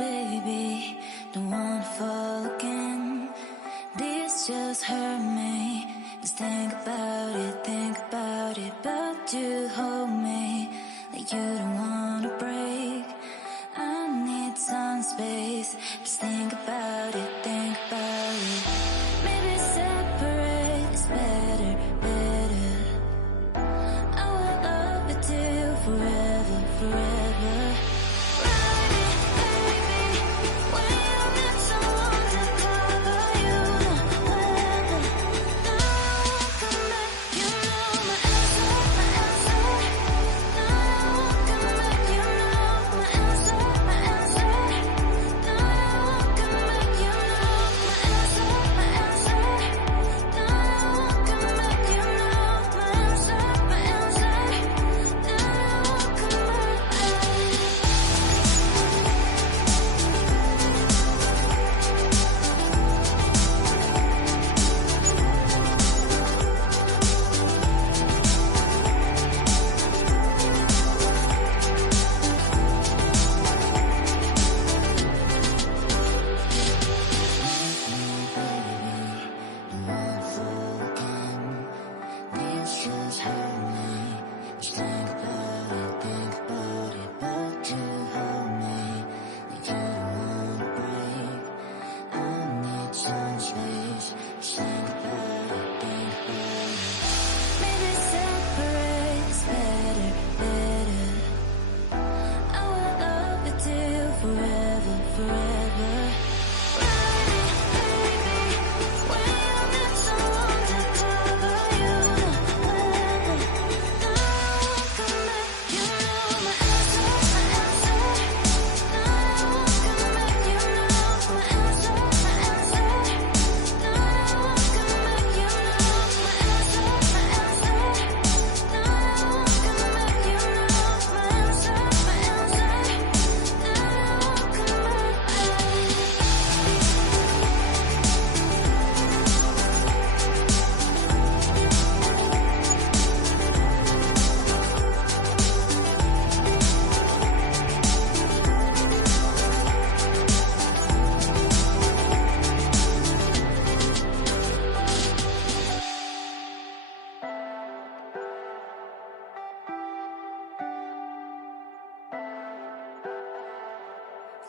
baby, don't wanna fall again. This just hurt me. Just think about it, but you hold me like you don't wanna break. I need some space. Just think about it, think about it. Maybe separate is better, better. I will love you till forever, forever. Ride it, baby, when you need someone to cover you. No weather, no one can make you know my answer, my answer. No one can make you know my answer, my answer. No one can make you know my answer, my answer. No one can make you know my answer, my answer. No one can make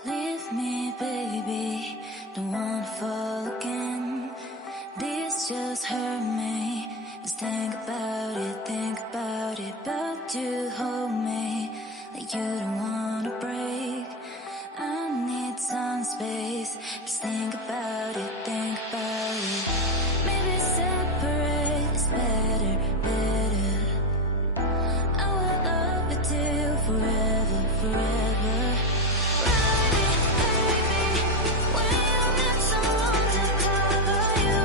leave me, baby, don't wanna fall again. This just hurt me. Just think about it, but you hold me like you don't wanna break. I need some space. Just think about it, think about it. Maybe separate is better, better. I will love you till forever, forever. Ride it, baby, when you need someone to cover you.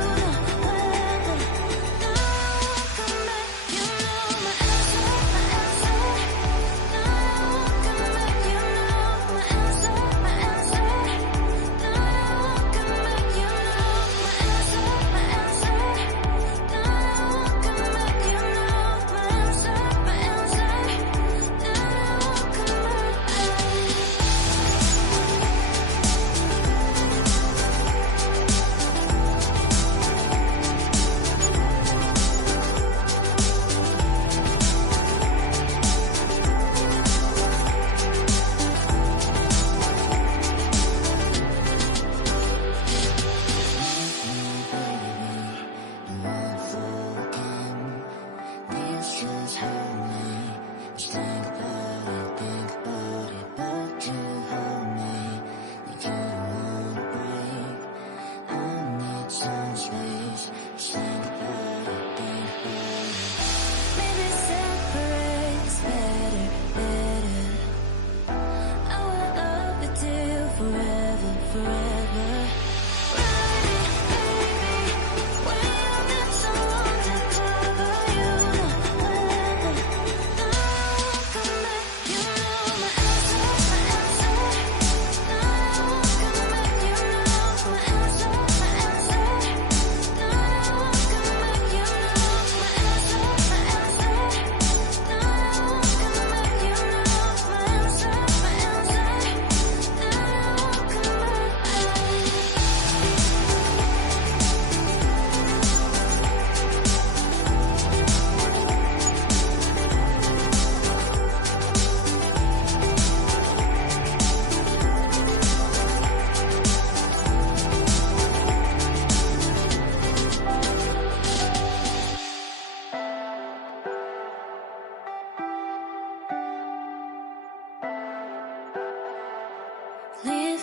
No weather, no one can make you know my answer, my answer. No one can make you know my answer, my answer. No one can make you know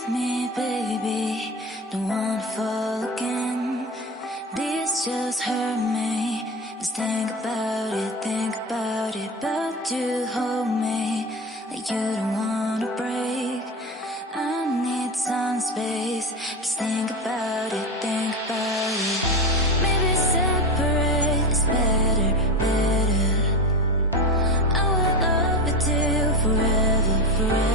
Leave me, baby, don't wanna fall again. This just hurt me. Just think about it, but you hold me like you don't wanna break. I need some space. Just think about it, think about it. Maybe separate is better, better. I will love you till forever, forever.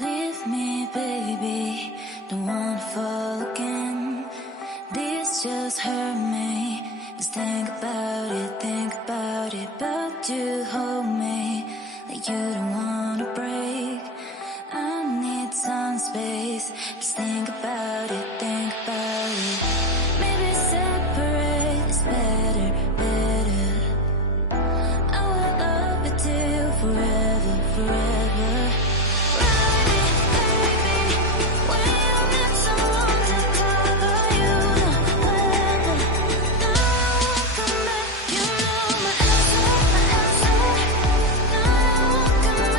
Leave me, baby, don't wanna fall again. This just hurt me. Just think about it, but you hold me like you don't wanna break. I need some space. Just think about it, think about it. Maybe separate is better, better. I will love you till forever, forever. Come back, you know my answer, my answer. Now come back.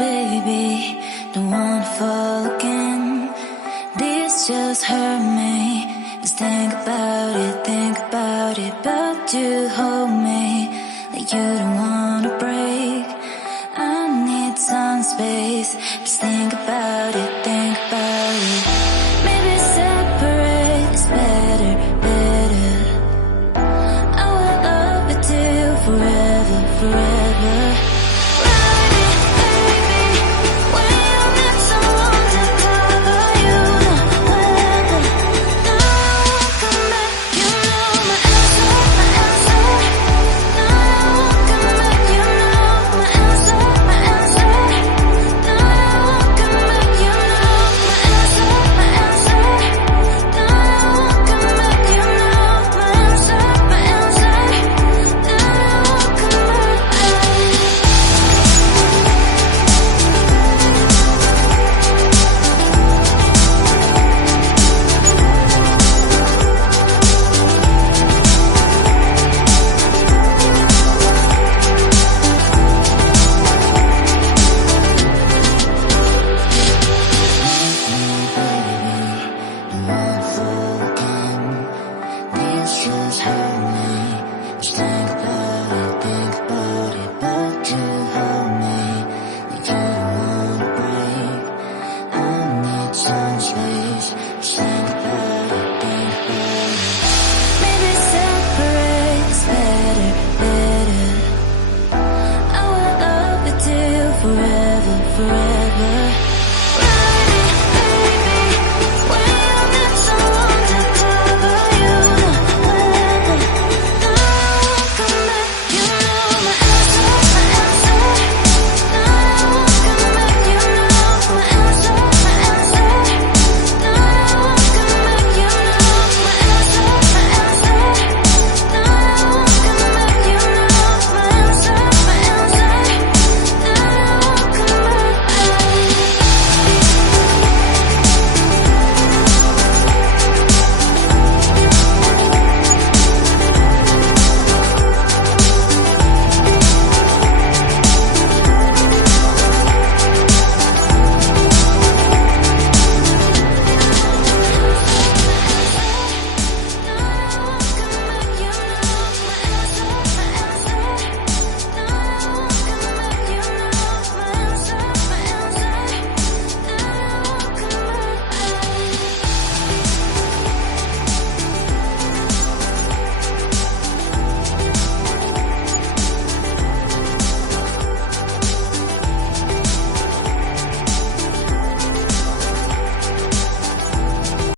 baby, don't wanna fall again. This just hurt me. Just think about it, but you hold me like you don't wanna break. I need some space. Just think about it, think about it. Maybe separate is better, better. I will love you till forever, forever. Ride it, baby, when you need someone to cover you, the weather. Now I won't come back, you know my answer, my answer. Now I won't come back, you know my answer, my answer. Now I won't come back, you know my answer, my answer. Now I won't come back, you know my answer, my answer. Now I won't come back. This just hurt me. Just think about it, but you hold me like you don't wanna break. I need some space. Just think about it. Maybe separate is better, better. I will love you till forever, forever.